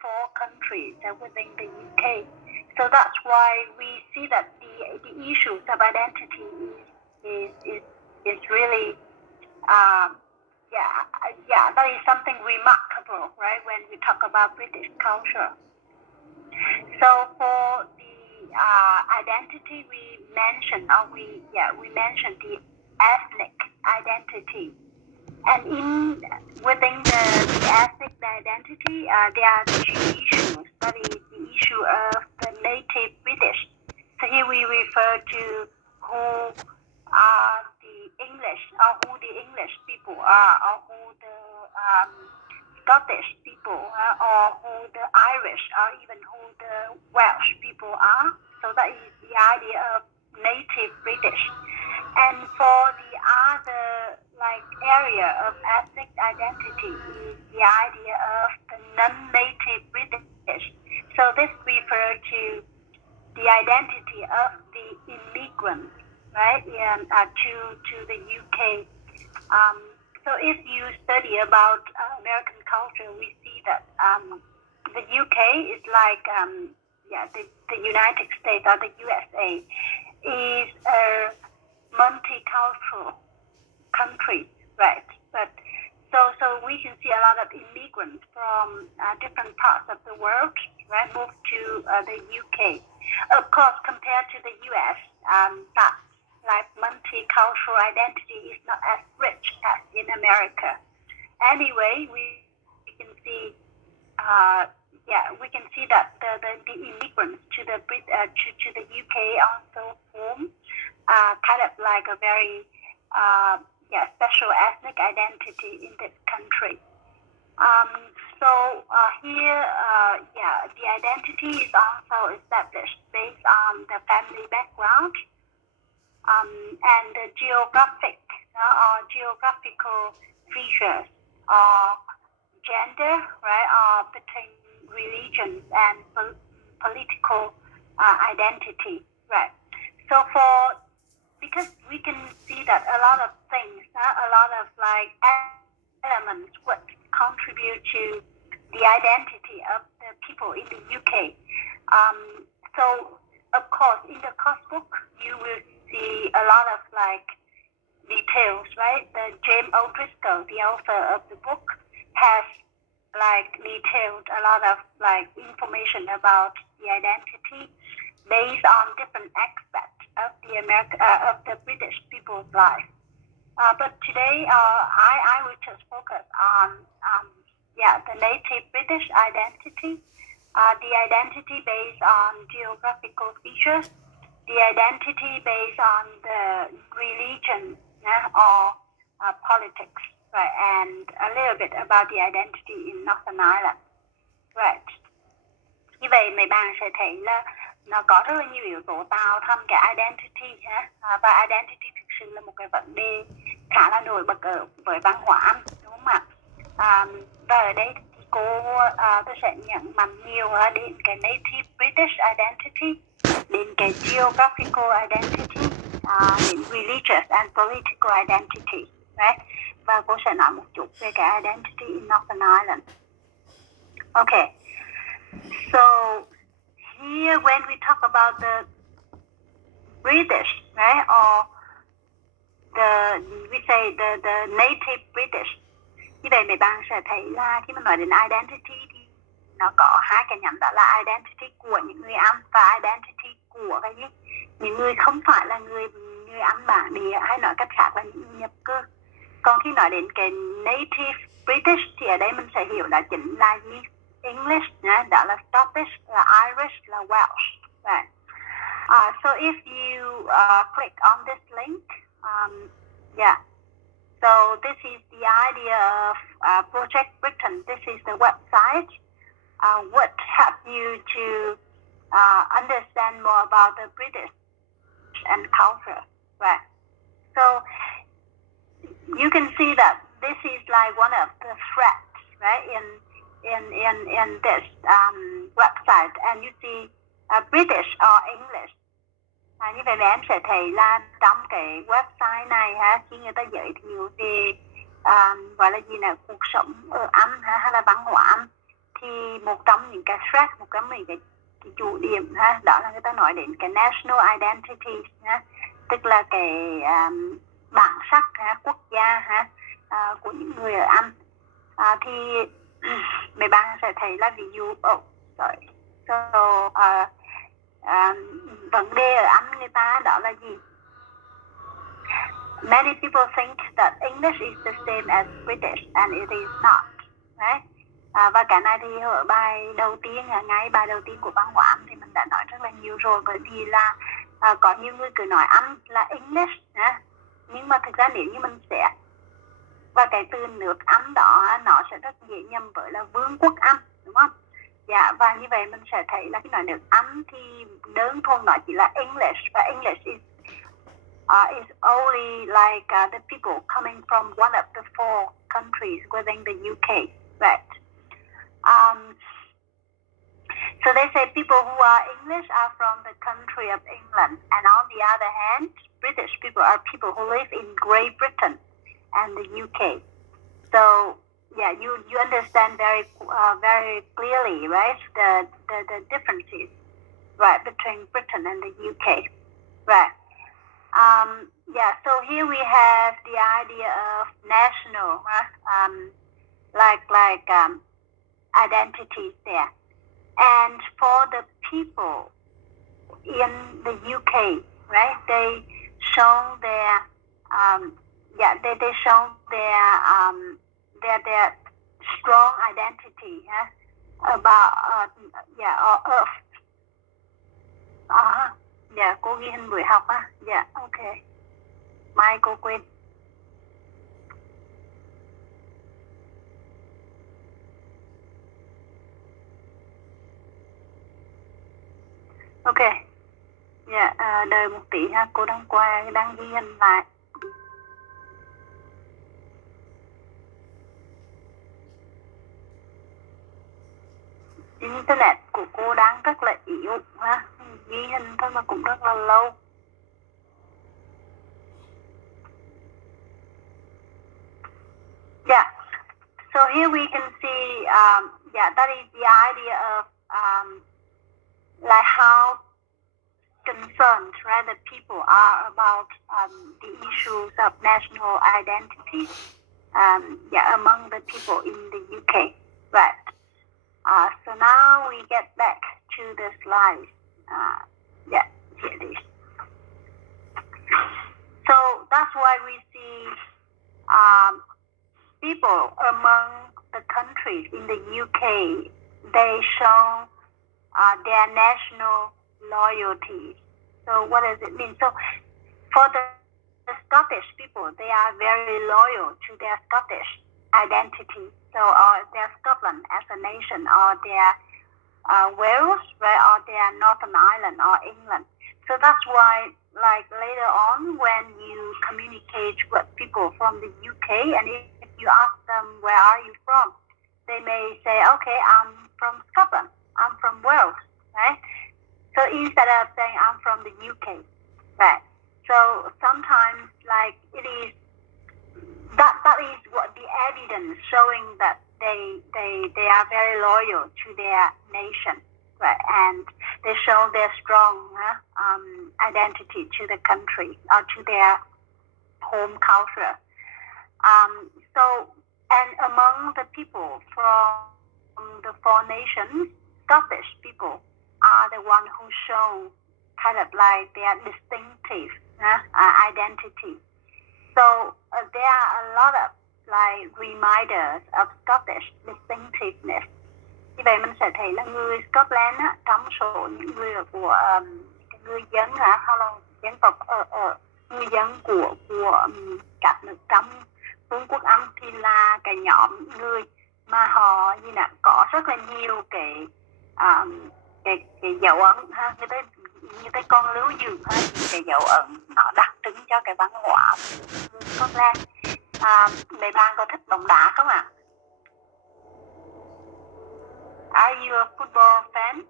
4 countries within the UK. So that's why we see that the issues of identity is really that is something remarkable, right? When we talk about British culture. So for the identity, we mentioned the ethnic identity, and within the ethnic identity, there are 2 issues. That is the issue of the native British. So here we refer to who are the English, or who the English people are, or who the Scottish people, or who the Irish, or even who the Welsh people are. So that is the idea of native British. And for the other area of ethnic identity is the idea of the non-native British. So this refers to the identity of the immigrants, right? To the UK. So if you study about American culture, we see that the UK is the United States, or the USA, is a multicultural country, right? But so we can see a lot of immigrants from different parts of the world, right, move to the UK. Of course, compared to the US, that multicultural identity is not as rich as in America. Anyway, we can see that the immigrants to the UK also form kind of like a very special ethnic identity in this country. Here, the identity is also established based on the family background and the geographical features, or gender, right, or between religions and political identity, right? So because we can see that a lot of things, a lot of elements would contribute to the identity of the people in the UK. So of course, in the course book, you will see a lot of details, right? The James O'Driscoll, the author of the book, has detailed a lot of information about the identity based on different aspects of the British people's life. But today, I will just focus on the native British identity, the identity based on geographical features, the identity based on the religion or politics, right, and a little bit about the identity in Northern Ireland, right. Như vậy mấy bạn sẽ thấy là nó có rất là nhiều yếu tố tạo thành cái identity và identity thực sự là một cái vấn đề khá là nổi bật với văn hóa Anh, đúng không ạ? Và ở đây thì tôi sẽ nhấn mạnh nhiều đến cái native British identity, đến cái geographical identity, đến religious and political identity, right? Và cô sẽ nói một chút về cái identity in Northern Ireland. Okay, so here when we talk about the British, right, or we say the native British. Như vậy mấy bạn sẽ thấy là khi mà nói đến identity thì nó có 2 cái nhánh, đó là identity của những người Anh và identity của những người không phải là người Anh bản địa, hay nói cách khác là những người nhập cư. Còn khi nói đến cái native British thì ở đây mình sẽ hiểu là chính là gì? English, đó là Scottish, là Irish, là Welsh, right? So if you click on this link, so this is the idea of Project Britain. This is the website. Would help you to understand more about the British and culture, right? So you can see that this is like one of the threads, right, in this website, and you see British or English. Như vậy em sẽ thấy là trong cái website này khi người ta giới thiệu về gọi là gì nè, cuộc sống ở Anh hay là văn hóa Anh, thì một trong những cái stress, một trong những cái chủ điểm ha, đó là người ta nói đến cái national identity ha, tức là cái bản sắc ha, quốc gia ha, của những người ở Anh. Thì mấy bạn sẽ thấy là ví dụ vấn đề ở Anh người ta đó là gì? Many people think that English is the same as British and it is not, right? Và cái này thì ở bài đầu tiên, ngay bài đầu tiên của văn hóa thì mình đã nói rất là nhiều rồi, bởi vì là có nhiều người cứ nói Anh là English, nhưng mà thực ra nếu như mình sẽ và cái từ nước Anh đó nó sẽ rất dễ nhầm với là Vương quốc Anh, đúng không? Dạ, và như vậy mình sẽ thấy là khi nói nước Anh thì đơn thuần nó chỉ là English, và English is only like the people coming from one of the 4 countries within the UK, right? So they say people who are English are from the country of England, and on the other hand, British people are people who live in Great Britain and the UK. So yeah, you understand very clearly, right? The differences, right, between Britain and the UK, right? Yeah. So here we have the idea of national, identities there, and for the people in the UK, right? They show their they show their strong identity about cô ghi hình buổi học á. Ok, mai cô quên. Ok, đợi một tí ha, cô đang ghi hình lại. Internet của cô đang rất là yếu ha, ghi hình thôi mà cũng rất là lâu. Yeah, so here we can see, that is the idea of like how concerned, right, that people are about the issues of national identity, among the people in the UK, right? So now we get back to the slide. Here it is. So that's why we see people among the countries in the UK, they show their national loyalty. So what does it mean? So for the Scottish people, they are very loyal to their Scottish identity. So their Scotland as a nation, or their Wales, right, or their Northern Ireland or England. So that's why, like later on, when you communicate with people from the UK, and if you ask them where are you from, they may say, okay, I'm from Scotland, I'm from Wales, right? So instead of saying I'm from the UK, right? So sometimes, like, it is that is what the evidence showing that they are very loyal to their nation, right? And they show their strong identity to the country or to their home culture. So, and among the people from the 4 nations, Scottish people are the one who show kind of like their distinctive identity. So there are a lot of like reminders of Scottish distinctiveness. Như vậy mình sẽ thấy là người Scotland á, trong số những người của người dân hay là dân tộc ở người dân của các nước trong Vương quốc Anh thì là cái nhóm người mà họ như là có rất là nhiều cái dấu ấn ha, như cái con lưu giữ những cái dấu ấn nó đặc trưng cho cái văn hóa của Scotland. Mấy bạn có thích bóng đá không ạ? Are you a football fan?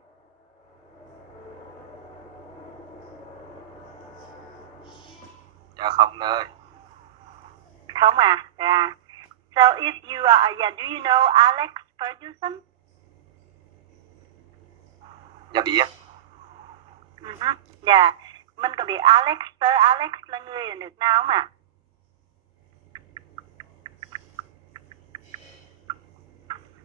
Dạ không ơi. Không à? Yeah. So if you are, do you know Alex Ferguson? Dạ biết. Dạ, mình có biết Alex, Sir Alex là người ở nước nào không ạ?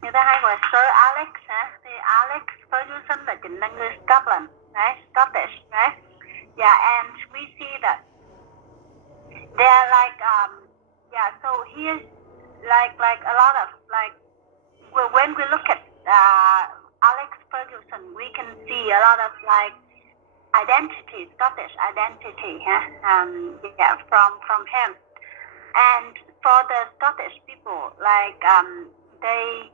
Người ta hay gọi Sir Alex hả? Thì Alex Ferguson là chính là người Scotland, right? Scottish, right? Yeah, and we see that they're like yeah. So here's like a lot of like when we look at Alex Ferguson, we can see a lot of like identity, Scottish identity, yeah, from him. And for the Scottish people, like they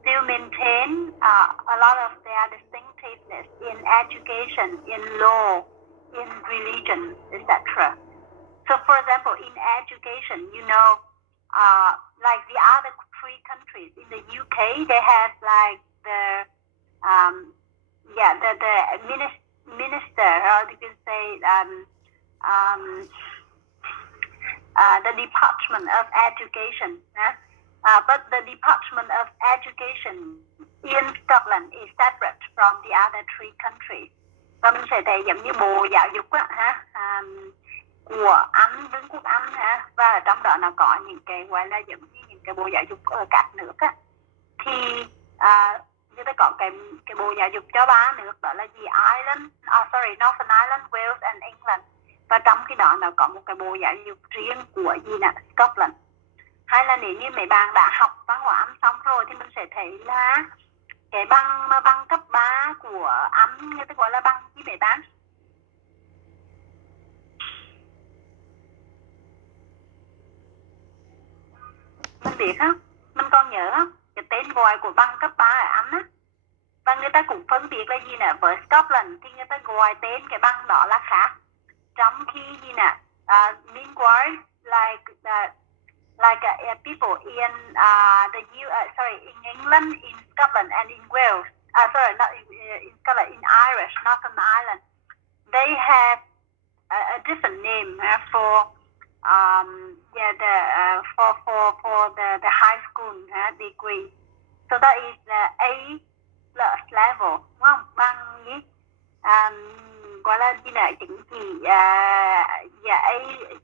still maintain a lot of their distinctiveness in education, in law, in religion, etc. So, for example, in education, you know, like the other three countries in the UK, they have like the minister, or you can say the Department of Education. But the Department of Education in Scotland is separate from the other three countries. Và mình sẽ thấy giống như Bộ Giáo dục của Anh, Vương quốc Anh và ở trong đó nó có những cái gọi là giống như những cái Bộ Giáo dục ở các nước thì người ta có cái Bộ Giáo dục cho ba nước, đó là gì? Northern Ireland, Wales and England. Và trong khi đó nó có một cái Bộ Giáo dục riêng của gì nè, Scotland. Hay là nếu như mấy bạn đã học văn hóa Anh xong rồi thì mình sẽ thấy là cái bằng cấp 3 của Anh người ta gọi là bằng gì mấy bạn? Mình biết không? Mình còn nhớ không? Cái tên gọi của bằng cấp 3 ở Anh á. Và người ta cũng phân biệt là gì nè, với Scotland thì người ta gọi tên cái bằng đó là khác. Trong khi gì nè, meanwhile like people in in England, in Scotland and in Wales, not in Scotland, in Northern Ireland, they have a different name for the high school degree. So that is the A plus level, đúng không? Bằng gì? Gọi là gì nè, chứng chỉ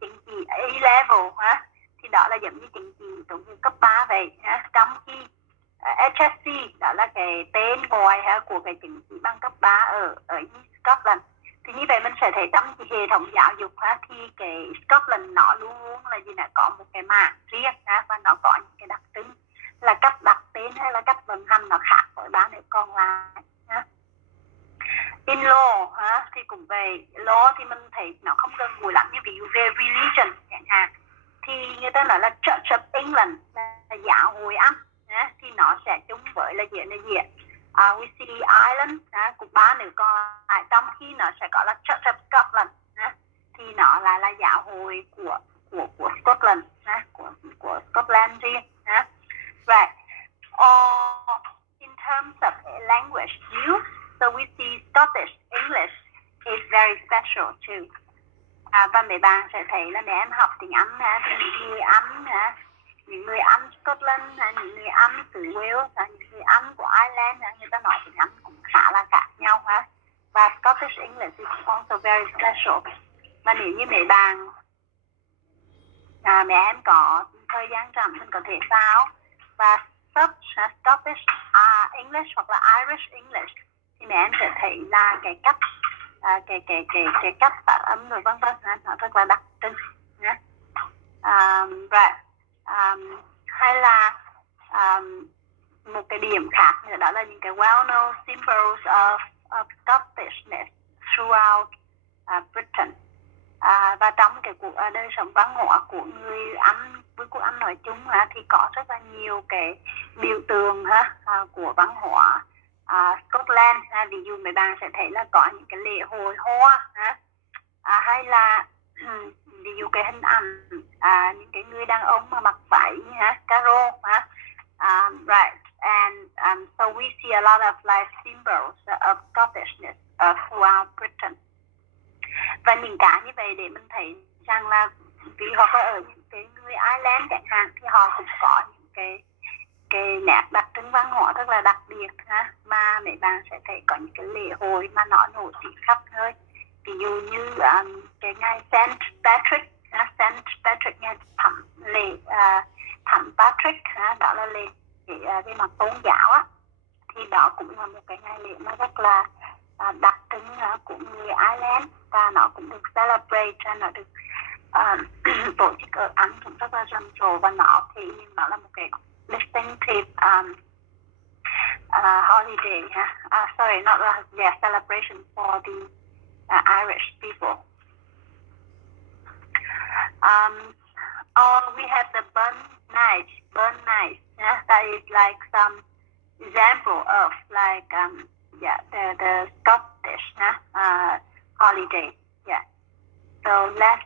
chứng chỉ A level ha. Thì đó là giống như chứng chỉ tốt nghiệp cấp 3 vậy ha. Trong khi HSC đó là cái tên gọi của cái chứng chỉ bằng cấp 3 ở Scotland. Thì như vậy mình sẽ thấy trong hệ thống giáo dục thì cái Scotland nó luôn luôn là gì nè, có một cái mảng riêng và nó có những cái đặc trưng là cách đặt tên hay là cách vận hành nó khác với ba nước còn lại. In law thì cũng vậy, law thì mình thấy nó không gần gũi lắm, như ví dụ về religion chẳng hạn thì người ta nói là Church of England là giáo hội Anh thì nó sẽ chung với là gì we see Ireland của ba nước còn lại, trong khi nó sẽ có là Church of Scotland thì nó là giáo hội của Scotland của Scotland riêng right. In terms of language use, so we see Scottish English is very special too. Và mấy bạn sẽ thấy là nếu em học tiếng Anh thì những người Anh những người Anh Scotland những người Anh từ Wales những người Anh của Ireland người ta nói tiếng Anh cũng khá là khác nhau và Scottish English is also very special. Và nếu như mấy bạn mẹ em có thời gian rảnh mình có thể vào và search Scottish English hoặc là Irish English thì mẹ em sẽ thấy là cái cách cái cách phát âm rồi vân vân nó rất là đặc trưng hay là một cái điểm khác nữa đó là những cái well-known symbols of Scottishness throughout Britain. Và trong cái đời sống văn hóa của người Anh, với quốc Anh nói chung thì có rất là nhiều cái biểu tượng của văn hóa Scotland. Ví dụ mấy bạn sẽ thấy là có những cái lễ hội hoa hay là ví dụ cái hình ảnh những cái người đàn ông mà mặc váy caro right. And so we see a lot of like symbols of Scottishness throughout Britain. Và những cái như vậy để mình thấy rằng là vì hoặc là ở những cái người Ireland chẳng hạn thì họ cũng có những cái nét đặc trưng văn hóa rất là đặc biệt mà thì bạn sẽ thấy có những cái lễ hội mà nó nổi tiếng khắp nơi. Ví dụ như cái ngày Saint Patrick, Saint Patrick ngày lễ Thánh Patrick, đó là lễ về mặt tôn giáo á, thì đó cũng là một cái ngày lễ mà rất là đặc trưng của người Ireland, và nó cũng được celebrate, nó được tổ chức ở Anh cũng rất là rầm rộ, và nó thì nó là một cái distinctive holiday, sorry, not celebration for the Irish people. Or we have the burn night. That is like some example of like the Scottish holiday. Yeah. So let's